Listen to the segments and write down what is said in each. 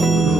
guru.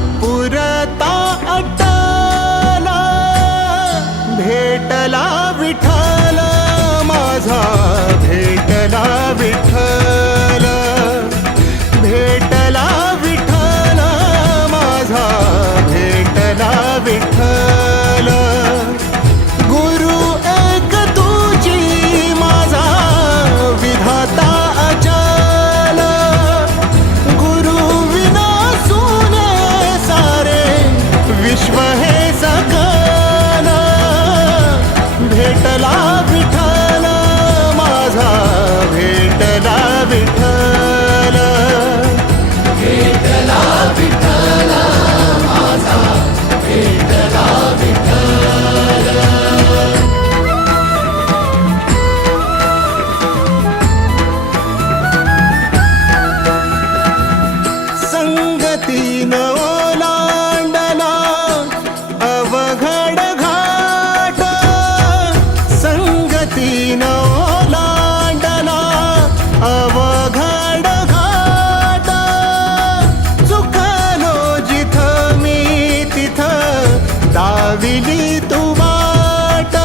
दाविली तू वाट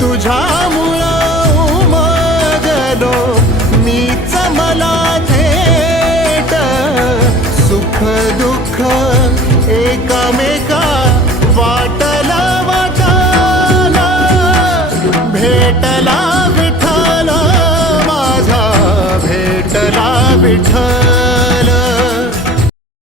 तुझ्या मुळा उमगलो मीच मला थेट. सुख दुःख एकामेका वाटला वाटाला भेटला विठला माझा भेटला विठला